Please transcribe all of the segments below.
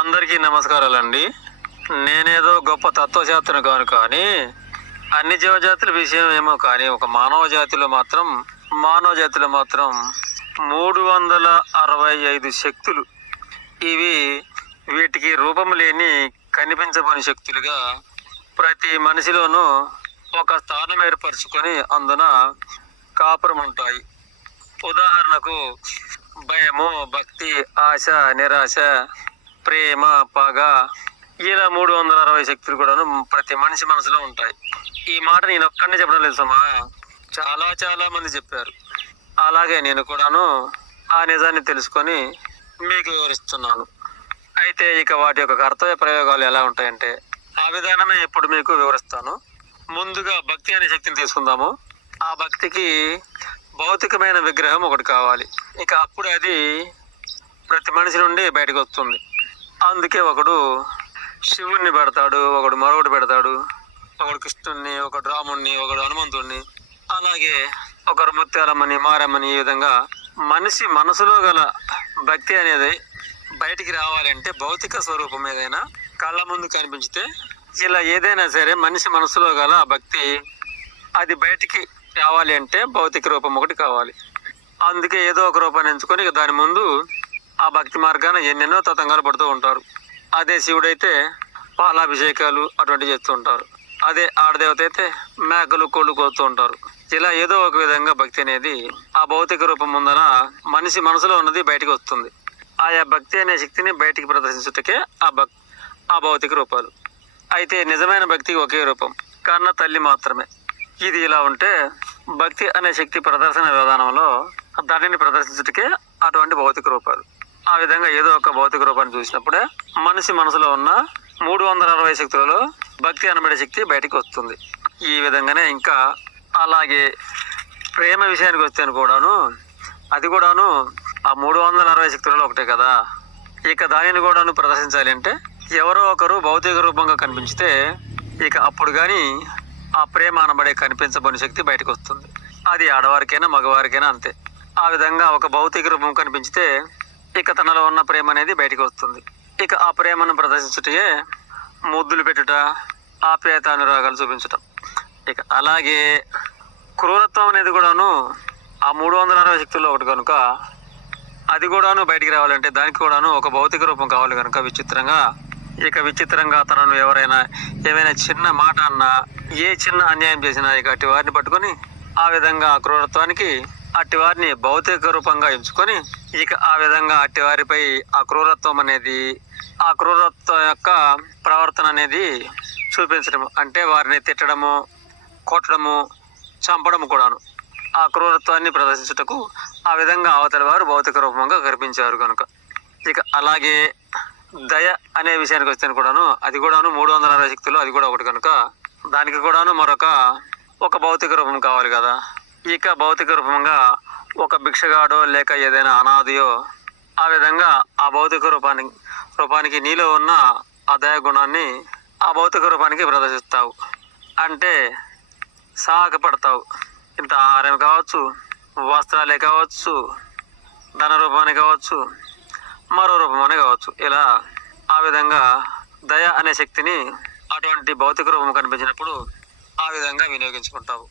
అందరికీ నమస్కారాలండి. నేనేదో గొప్ప తత్వశాస్త్రం కాను, కానీ అన్ని జీవజాతుల విషయం ఏమో కానీ ఒక మానవ జాతిలో మాత్రం 365 శక్తులు. ఇవి వీటికి రూపం లేని కనిపించబోని శక్తులుగా ప్రతి మనిషిలోనూ ఒక స్థానం ఏర్పరచుకొని అందున కాపురం ఉంటాయి. ఉదాహరణకు భయము, భక్తి, ఆశ, నిరాశ, ప్రేమ, పగ, ఇలా 360 శక్తులు కూడాను ప్రతి మనిషి మనసులో ఉంటాయి. ఈ మాట నేను ఒక్కడినే చెప్పడం లేదు సుమా, చాలా మంది చెప్పారు. అలాగే నేను కూడాను ఆ నిజాన్ని తెలుసుకొని మీకు వివరిస్తున్నాను. అయితే ఇక వాటి యొక్క కర్తవ్య ప్రయోగాలు ఎలా ఉంటాయంటే ఆ విధానమే ఇప్పుడు మీకు వివరిస్తాను. ముందుగా భక్తి అనే శక్తిని తీసుకుందాము. ఆ భక్తికి భౌతికమైన విగ్రహం ఒకటి కావాలి. ఇక అప్పుడు అది ప్రతి మనిషి నుండి బయటకు వస్తుంది. అందుకే ఒకడు శివుణ్ణి పెడతాడు, ఒకడు మరొకటి పెడతాడు, ఒకడు కృష్ణుణ్ణి, ఒకడు రాముణ్ణి, ఒకడు హనుమంతుణ్ణి, అలాగే ఒకరు ముత్యాలమ్మని, మారమ్మని. ఈ విధంగా మనిషి మనసులో గల భక్తి అనేది బయటికి రావాలంటే భౌతిక స్వరూపం ఏదైనా కళ్ళ ముందు కనిపించితే, ఇలా ఏదైనా సరే మనిషి మనసులో గల భక్తి అది బయటికి రావాలి అంటే భౌతిక రూపం ఒకటి కావాలి. అందుకే ఏదో ఒక రూపాన్ని ఎంచుకొని దాని ముందు ఆ భక్తి మార్గాన ఎన్నెన్నో తతంగాలు పడుతూ ఉంటారు. అదే శివుడైతే పాలాభిషేకాలు అటువంటివి చేస్తూ ఉంటారు. అదే ఆడదేవత అయితే మేకలు, కోళ్ళు కోస్తూ ఉంటారు. ఇలా ఏదో ఒక విధంగా భక్తి అనేది ఆ భౌతిక రూపం ముందర మనిషి మనసులో ఉన్నది బయటికి వస్తుంది. ఆయా భక్తి అనే శక్తిని బయటికి ప్రదర్శించుటకే ఆ భౌతిక రూపాలు. అయితే నిజమైన భక్తికి ఒకే రూపం, కన్న తల్లి మాత్రమే. ఇది ఇలా ఉంటే భక్తి అనే శక్తి ప్రదర్శన విధానంలో దానిని ప్రదర్శించుటకే అటువంటి భౌతిక రూపాలు. ఆ విధంగా ఏదో ఒక భౌతిక రూపాన్ని చూసినప్పుడే మనిషి మనసులో ఉన్న 360 శక్తులలో భక్తి అనబడే శక్తి బయటికి వస్తుంది. ఈ విధంగానే ఇంకా అలాగే ప్రేమ విషయానికి వస్తే కూడాను అది కూడాను ఆ 360 శక్తులలో ఒకటే కదా. ఇక దానిని కూడాను ప్రదర్శించాలి అంటే ఎవరో ఒకరు భౌతిక రూపంగా కనిపించితే ఇక అప్పుడు కానీ ఆ ప్రేమ అనబడే కనిపించబోని శక్తి బయటకు వస్తుంది. అది ఆడవారికైనా మగవారికైనా అంతే. ఆ విధంగా ఒక భౌతిక రూపం కనిపించితే ఇక తనలో ఉన్న ప్రేమ అనేది బయటకు వస్తుంది. ఇక ఆ ప్రేమను ప్రదర్శించుటే ముద్దులు పెట్టుట, ఆప్యాయత, అనురాగాలు చూపించటం. ఇక అలాగే క్రూరత్వం అనేది కూడాను ఆ 360 శక్తుల్లో ఒకటి కనుక అది కూడాను బయటికి రావాలంటే దానికి కూడాను ఒక భౌతిక రూపం కావాలి కనుక విచిత్రంగా తనను ఎవరైనా ఏమైనా చిన్న మాట అన్నా, ఏ చిన్న అన్యాయం చేసినా ఇక అట్టి వారిని పట్టుకొని ఆ విధంగా ఆ క్రూరత్వానికి అట్టి వారిని భౌతిక రూపంగా ఎంచుకొని ఇక ఆ విధంగా అట్టి వారిపై ఆ క్రూరత్వం యొక్క ప్రవర్తన అనేది చూపించడము. అంటే వారిని తిట్టడము, కొట్టడము, చంపడము కూడాను ఆ క్రూరత్వాన్ని ప్రదర్శించుటకు ఆ విధంగా అవతలి వారు భౌతిక రూపంగా కనిపించారు కనుక. ఇక అలాగే దయ అనే విషయానికి వస్తే కూడాను అది కూడాను 360 శక్తులు అది కూడా ఒకటి కనుక దానికి కూడాను ఒక భౌతిక రూపం కావాలి కదా. ఇక భౌతిక రూపంగా ఒక భిక్షగాడో లేక ఏదైనా అనాథయో ఆ విధంగా ఆ భౌతిక రూపానికి నీలో ఉన్న ఆ దయ గుణాన్ని ఆ భౌతిక రూపానికి ప్రదర్శిస్తావు. అంటే సహాయపడతావు. ఇంత ఆహారం కావచ్చు, వస్త్రాలే కావచ్చు, ధన రూపాన్ని కావచ్చు, మరో రూపమనే కావచ్చు. ఇలా ఆ విధంగా దయ అనే శక్తిని అటువంటి భౌతిక రూపం కనిపించినప్పుడు ఆ విధంగా వినియోగించుకుంటావు.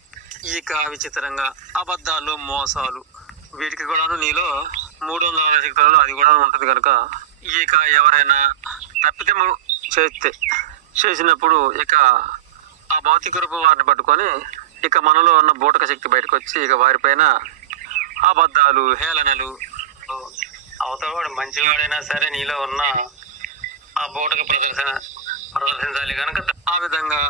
ఇక విచిత్రంగా అబద్ధాలు, మోసాలు, వీటికి కూడాను నీలో 360 శక్తులలో అది కూడా ఉంటుంది కనుక ఇక ఎవరైనా తప్పిదము చేసినప్పుడు ఇక ఆ భౌతిక రూపం వారిని పట్టుకొని ఇక మనలో ఉన్న బూటక శక్తి బయటకు వచ్చి ఇక వారిపైన అబద్ధాలు, హేళనలు, అవతలవాడు మంచివాడైనా సరే నీలో ఉన్న ఆ బూటక ప్రదర్శించాలి కనుక ఆ విధంగా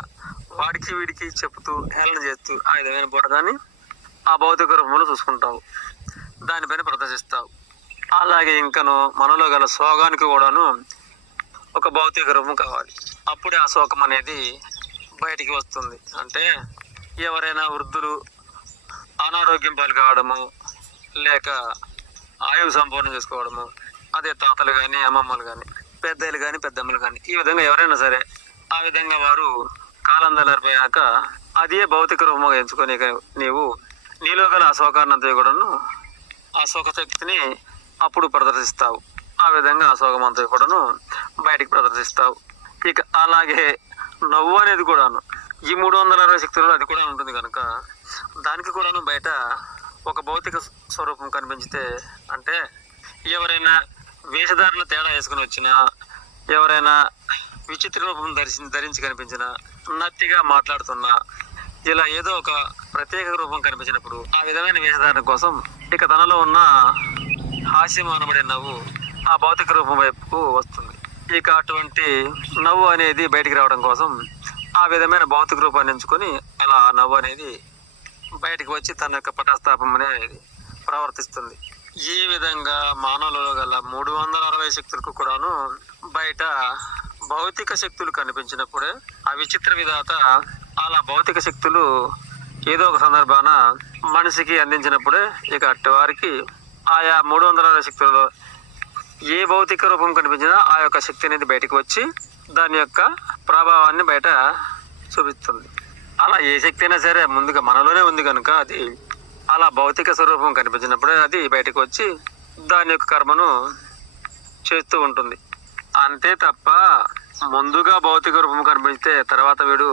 వాడికి వీడికి చెప్తూ హేళన చేస్తూ ఆ విధమైన బూటకాన్ని ఆ భౌతిక రూపంలో చూసుకుంటావు, దానిపైన ప్రదర్శిస్తావు. అలాగే ఇంకను మనలో గల శోకానికి కూడాను ఒక భౌతిక రూపం కావాలి. అప్పుడే ఆ శోకం అనేది బయటికి వస్తుంది. అంటే ఎవరైనా వృద్ధులు అనారోగ్యం పాలు కావడము, లేక ఆయువు సంపూర్ణం చేసుకోవడము, అదే తాతలు కానీ, అమ్మమ్మలు కానీ, పెద్దలు కానీ, పెద్దమ్మలు కానీ, ఈ విధంగా ఎవరైనా సరే ఆ విధంగా వారు కాలం దళరిపోయాక అదే భౌతిక రూపంగా ఎంచుకొని నీవు నీలో గల అశోకాన్నంతా కూడాను ఆ శోక శక్తిని అప్పుడు ప్రదర్శిస్తావు. ఆ విధంగా అశోకమంతా కూడాను బయటికి ప్రదర్శిస్తావు. ఇక అలాగే నవ్వు అనేది కూడాను ఈ 360 శక్తులలో అది కూడా ఉంటుంది కనుక దానికి కూడాను బయట ఒక భౌతిక స్వరూపం కనిపించితే, అంటే ఎవరైనా వేషధారణ తేడా వేసుకుని వచ్చినా, ఎవరైనా విచిత్ర రూపం ధరించి కనిపించినా, నత్తిగా మాట్లాడుతున్నా, ఇలా ఏదో ఒక ప్రత్యేక రూపం కనిపించినప్పుడు ఆ విధమైన వేషధారణ కోసం ఇక తనలో ఉన్న హాస్యం అనబడే నవ్వు ఆ భౌతిక రూపం వైపుకు వస్తుంది. ఇక అటువంటి నవ్వు అనేది బయటికి రావడం కోసం ఆ విధమైన భౌతిక రూపాన్ని ఎంచుకొని అలా నవ్వు అనేది బయటికి వచ్చి తన యొక్క పటాస్తాపం అనేది ప్రవర్తిస్తుంది. ఈ విధంగా మానవులలో గల 360 శక్తులకు కూడాను బయట భౌతిక శక్తులు కనిపించినప్పుడే ఆ విచిత్ర విధాత అలా భౌతిక శక్తులు ఏదో ఒక సందర్భాన మనిషికి అందించినప్పుడే ఇక అట్టి వారికి ఆయా 360 శక్తులలో ఏ భౌతిక రూపం కనిపించినా ఆ యొక్క శక్తి అనేది బయటకు వచ్చి దాని యొక్క ప్రభావాన్ని బయట చూపిస్తుంది. అలా ఏ శక్తి అయినా సరే ముందుగా మనలోనే ఉంది కనుక అది అలా భౌతిక స్వరూపం కనిపించినప్పుడే అది బయటకు వచ్చి దాని యొక్క కర్మను చేస్తూ ఉంటుంది. అంతే తప్ప ముందుగా భౌతిక రూపం కనిపిస్తే తర్వాత వీడు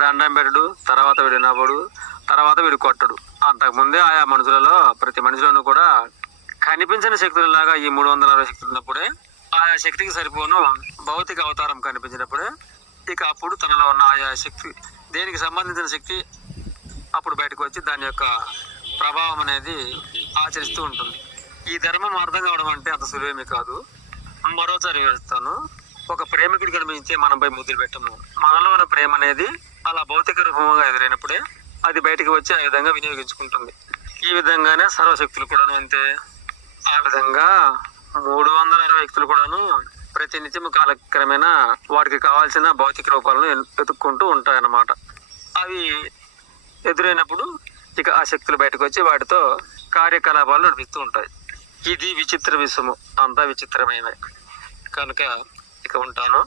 దండం పెట్టుడు, తర్వాత వీడు నవ్వుడు, తర్వాత వీడు కొట్టడు. అంతకుముందే ఆయా మనుషులలో ప్రతి మనిషిలోనూ కూడా కనిపించిన శక్తులలాగా ఈ 360 శక్తులు ఉన్నప్పుడే ఆయా శక్తికి సరిపోను భౌతిక అవతారం కనిపించినప్పుడే ఇక అప్పుడు తనలో ఉన్న ఆయా శక్తి దేనికి సంబంధించిన శక్తి అప్పుడు బయటకు వచ్చి దాని యొక్క ప్రభావం అనేది ఆచరిస్తూ ఉంటుంది. ఈ ధర్మం అర్థం కావడం అంటే అంత సులువేమీ కాదు. మరోసారి వివరిస్తాను. ఒక ప్రేమికుడు కనిపించే మనపై ముద్దులు పెట్టము. మనలో ఉన్న ప్రేమ అనేది అలా భౌతిక రూపంగా ఎదురైనప్పుడే అది బయటకు వచ్చి ఆ విధంగా వినియోగించుకుంటుంది. ఈ విధంగానే సర్వశక్తులు కూడాను అంతే. ఆ విధంగా 360 వ్యక్తులు కూడాను ప్రతి నిత్యము కాలక్రమేణా వాటికి కావాల్సిన భౌతిక రూపాలను వెతుక్కుంటూ ఉంటాయన్నమాట. అవి ఎదురైనప్పుడు ఇక ఆ శక్తులు బయటకు వచ్చి వాటితో కార్యకలాపాలు నడిపిస్తూ ఉంటాయి. ఇది విచిత్ర విషయము, అంతా విచిత్రమైన కనుక ఇక ఉంటాను.